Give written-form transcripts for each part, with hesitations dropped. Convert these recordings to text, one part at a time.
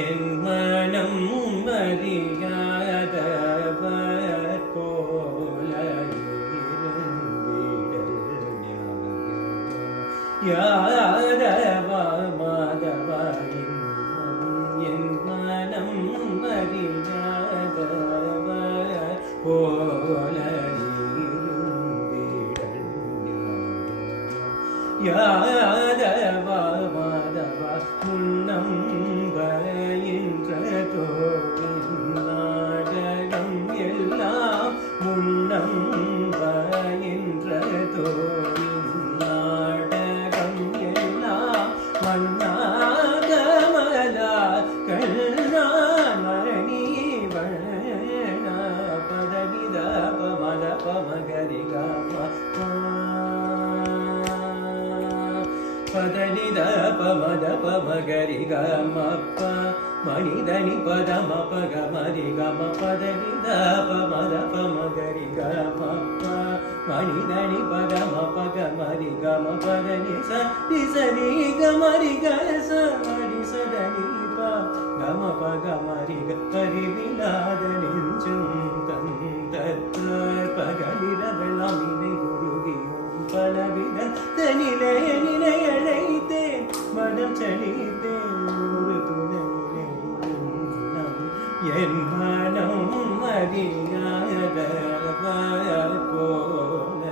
என் மனம் அறியாதவர் போல யாதவ மாதவ என் மனம் அறியாதவர் போல யாதவ மாதவ முன்னம் பயின்றதோ நாடகம் எல்லாம் முன்னம் பயின்றதோ நாடகம் எல்லாம் மன்னாகமலா கண்ணான் மணி வண்ண பதவித பமத பமகரிகா பதனித பமத பமகரி கமப்ப மணிதனி பதம பகமரி கம பதனித பமத பமகரி கமப்ப மணிதனி பதம பகமரி கம பதனி சரி கமரி கச மரி சதனி ப கம பகமரி கரிவிலாத நெஞ்சும் தந்தத்த பகலிரவெல்லாம் நினை குருகியும் பலவித தனிலைய நிலை அழைத்தேன் மனம் சலித்தேன் ஒரு துணையிலே என் மனம் அறியாதவர் போல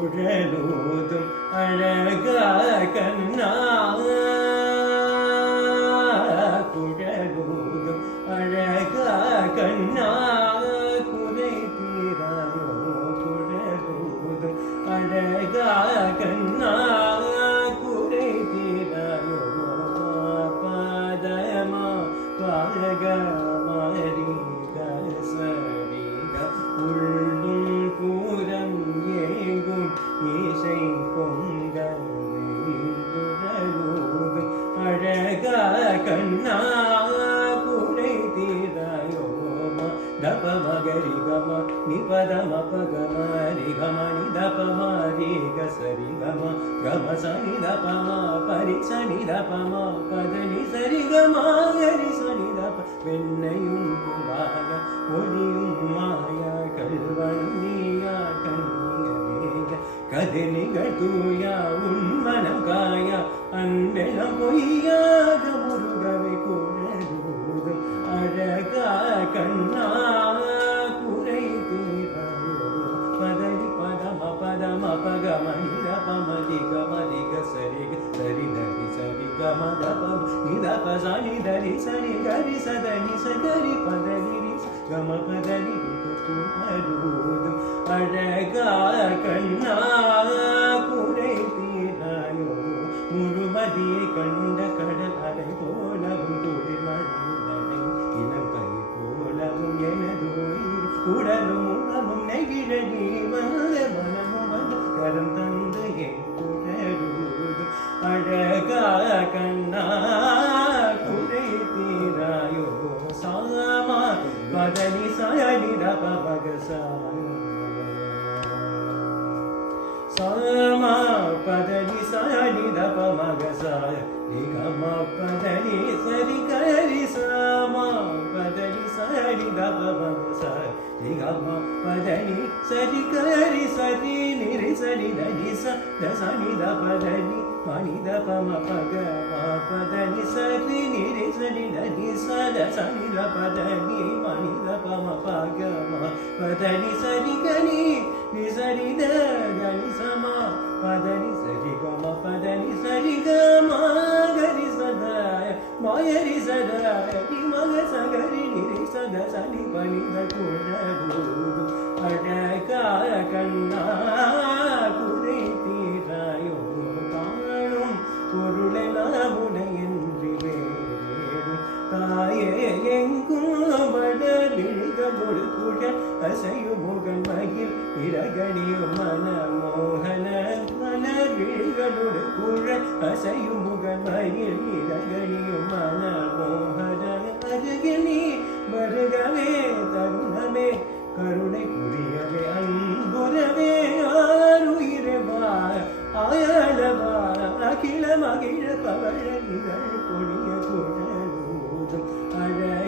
குழலூதும் அழகா கண்ணா குழலூதும் அழகா கண்ணா குறை தீராயோ குழலூதும் அழகா கண்ணா குறை தீராயோ பாதமா பாரக மாரி கசரிக உள்ளும் பூரம் ஏகும் இசை பொங்கலூது அழகா கண்ணா குறை தீராயோம தப மகரி கம நிபதம பகம ரிகம நிதபம ரீக சரி கம கம சனி தபம பரி சனி தபம பதனி சரி கம கரி சனி தப வெண்ணையும் குவாய ஒளியும் மாயா கல்வன் நீயா கண்ணிய கதினிகள் தூயா உன்மனம் காயா அன்பெல்லாம் பொய்யாக முருகவை குழலூதும் அழகா கண்ணா குறை தீராயோ பதனி பதம பதம பகமணி பமதி கமதிக சரி சரி தரி சரி கமதபம் நிதப சனி தரி சரி கரி சதனி சகரி பதனி கம பதனி குழலூதும் அழகா கண்ணா குறை தீராயோ முழுமதியை கண்ட கடல் அலை போலவும் குளிர்மழை இளங்கை போலவும் எனதோயிர் உடலும் உணவும் நெகிழடி வந்த மனமும் வந்த கரம் தந்து என் குழலூது அழகா கண்ணா குறை தீராயோ சாமா பதனி சாயடி ரப பகசாய சாமா பதனி சாயடி ரப மகசாய நிகம பதனி சரி கரி சாமா பதனி சாயடி ரப மகசாய நிகம பதனி சரி கரி சரி நிரி சரி தனி சனி த பதனி மணி த பம பக பதனி சரி நிரி சரி தனி சனி த பதனி மணி த பம பக பதனி சரி கனி நிசரி த கனி சமா பதனி சரி கம பதனி சரி கம கரி சதாய மாயரி சதாய மக சகரி நிரி சத சனி பணி த குழலூது அழகா கண்ணா குறை தீராயோ காணும் பொருளெல்லாம் உனையின்றி வேறும் தாயே எங்கும் வடலிகளோடு குழ அசையும் முகன் மகிழ் இரகணியும் மனமோகன மலர்விழிகளோடு குழ அசையும் முகன் மகிழ் இரகணியும் மனமோகன அருகில் நீ பவழகிகள் பொழிய குழலூதும் அழகிய